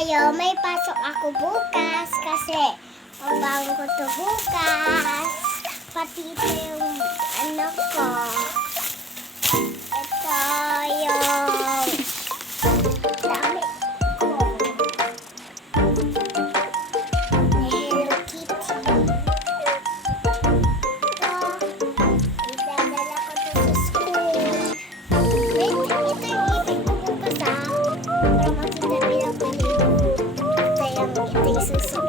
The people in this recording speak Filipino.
tayo. May pasok ako bukas kasi pagbago ko to bukas. Pati ito yung anak ko. Ito yung dami ko. May Hello Kitty. Ito, idadala ko to sa school. Wait, ito yung ibig ko bukas para makita nila ko yung ito yung susunod.